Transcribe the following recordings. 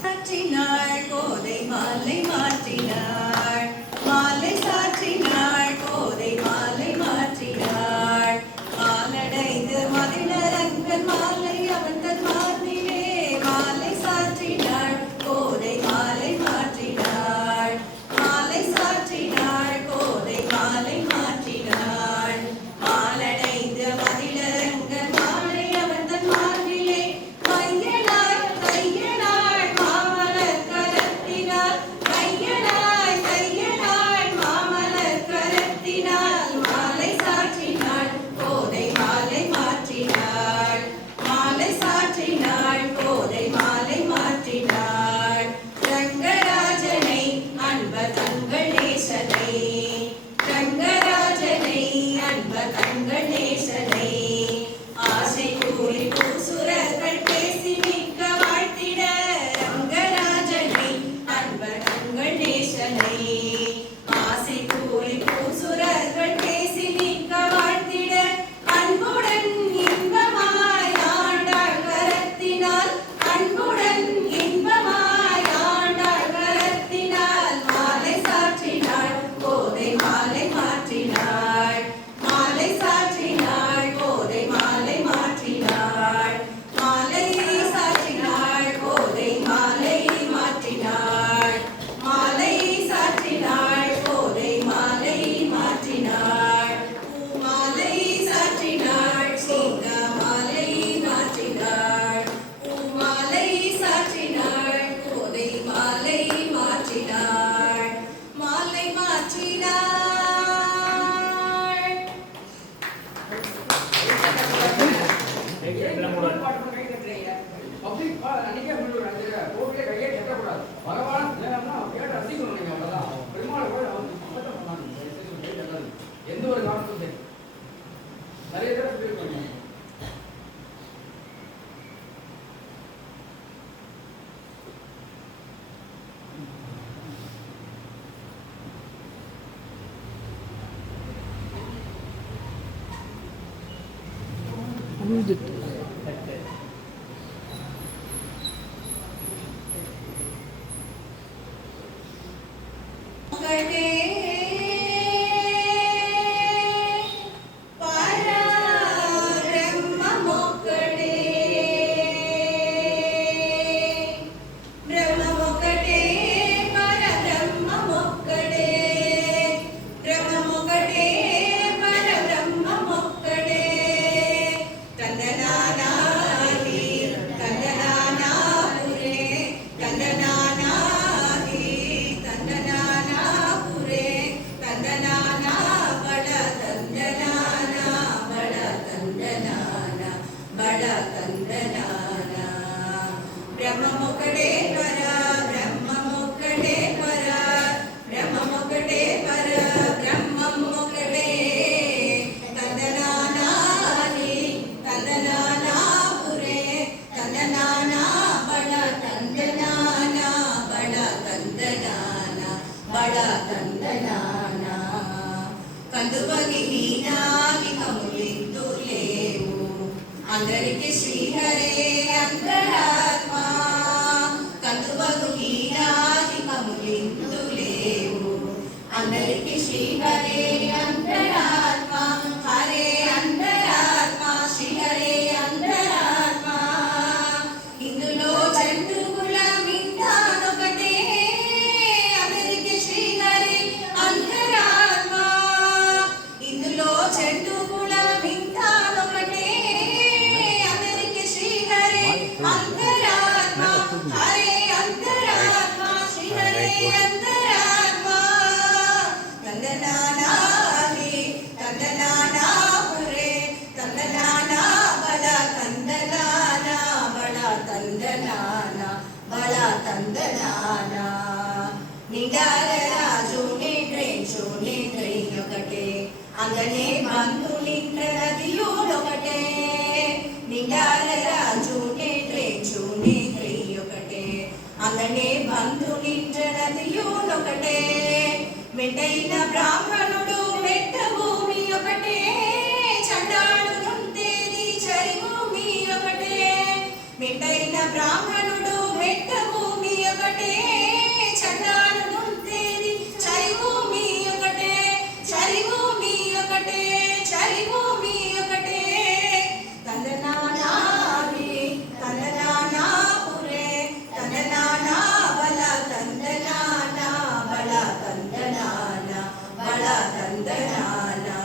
மாற்றினாள் கோதை மாலை மாற்றினாள் மாலை சாற்றினாள் கோதை மாலை மாற்றினாள் மாலடைந்து மதிலரங்கன் மாலை அவன் தன் மார்பிலே மாலை சாற்றினாள் கோதை மாலை மாற்றினாள் மாலை சாற்றினாள் கோதை மாலை மாற்றினாள் மாலடைந்து மதிலரங்கன் மாலை அவன் தன் மார்பிலே மையலாய் கையலாய் மாமலர் கரத்தினாள் கையலாய் கையலாய் மாமலர் கரத்தினாள் மாலை சாற்றினாள் கோதை மாலை மாற்றினாள் மாலை சாற்றினாள் கோதை மாலை மாற்றினாள் ரங்கராஜனை அன்பர் தங்கள் நேசனை ரங்கராஜனை அன்பர் தங்கள் நேசனை ஆசை கூறி பூசுரர்கள் பேசி மிக்க வாழ்த்திட ரங்கராஜனை அன்பர் தங்கள் நேசனை ஆசை கூறி பூசுரர்கள் பேசி மிக்க வாழ்த்திட அன்புடன் இன்பமாய் ஆண்டாள் கரத்தினால் அன்புடன் இன்பமாய் ஆண்டாள் கரத்தினால் மாலை சாற்றினாள் கோதை மாலை மாற்றினாள் மாலை சாற்றினாள் கோதை மாலை மாற்றினாள் மாலை சாற்றினாள் கோதை மாலை மாற்றினாள் மாலை சாற்றினாள் கோதை மாலை மாற்றினாள் பூமாலை சாற்றினாள் சீதா மாலை மாற்றினாள் பூமாலை சாற்றினாள் கோதை மாலை மாற்றினாள் மாலை மாற்றினாள் எந்த ஒரு காரணத்தும் நிறைய பேர் சொல்லியிருக்காங்க. மகளே பரபிரம்ம மொக்கடே பிரம்ம மொக்கடே பரபிரம்ம மொக்கடே பிரம்ம மொக்கடே பரபிரம்ம மொக்கடே தந்தனானாகி தந்தனானாபுரே தந்தனானாகி தந்தனானாபுரே தந்தனானா பட தந்தனானா பட தந்தனானா பட தந்தனானா பிரம்ம மொக்கடே பர பிரம்ம மொக்கடே பர பிரம்ம மொக்கடே பர பிரம்ம மொக்கடே தந்தனானாகி தந்தனானாபுரே தந்தனானா பட தந்தனானா பட தந்தனானா బడ తందనానా కందువగిహీనాది కములిందులేవు అందరికి శ్రీహరే అంతరాత్మ కందువగిహీనాది కములిందులేవు అందరికి శ్రీహరే అంతరాత్మ హరే అంతరాత్మ శ్రీహరే అంతరాత్మ ఇందులో చంద్రుగుల మిందానొకటే అందరికి శ్రీహరి అంతరాత్మ ఇందులో చంద్రుగుల మిందానొకటే అందరికి శ్రీహరి అంతరాత్మ హరే అంతరాత్మ శ్రీహరి అంతరాత్మ తందనానాహి తందనానాపురే తందనానా బల తందనానా బల తందనానా బల తందనానా నిండార రాజు నిద్రేంచు నిద్రయ్యొకటే అంగనే బంధు నింద్ర నదియోడొకటే నిండార రాజు నిద్రేంచు నిద్రయ్యొకటే అంగనే బంధు నింజనదియునొకటే మెంటైన బ్రాహ్మణుడు మెట్ట భూమి ఒకటే చండాలునుంటేది చరి భూమి ఒకటే మెంటైన బ్రాహ్మణుడు మెట్ట భూమి ఒకటే చండాలునుంటేది చరి భూమి ఒకటే చరి భూమి ఒకటే చరి భూమి ఒకటే తందనానాది తందనానాపురే తందనానా బల తందనానా బల తందనానా బల తందనానా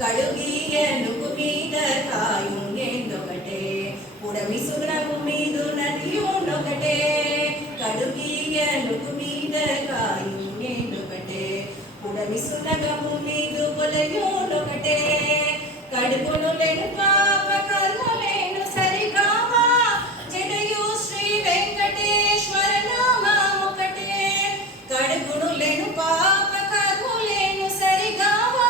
కడుగియనుకు మీద కాయుండెందొకటే పుడమి సుగ్రము మీదు నదియునొకటే కడుగియనుకు మీద కాయుండెందొకటే పుడమి సునగము మీదు పొలయునొకటే కడుపును లేను పాప కర్మలేను సరిగావా జడయు శ్రీ వెంకటేశ్వర నామముకటే కడుపును లేను పాప కర్మలేను సరిగావా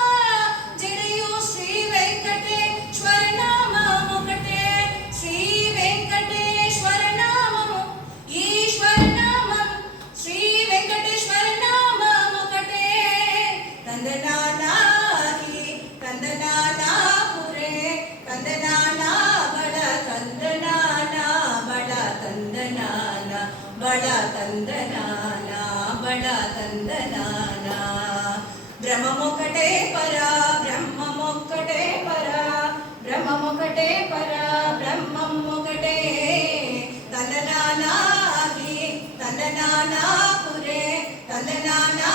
జడయు శ్రీ వెంకటేశ్వర నామముకటే శ్రీ వెంకటేశ్వర నామము ఈశ్వర నామం శ్రీ వెంకటేశ్వర నామముకటే తందనానాహి తందనానాపురే తందనానా బడ తందనానా బడ తందనానా బడ తందనానా బడ తందనానా బ్రహ్మమొక్కటే పరా బ్రహ్మమొక్కటే పరా బ్రహ్మమొక్కటే పరా బ్రహ్మమొక్కటే తందనానాహి తందనానాపురే తందనానా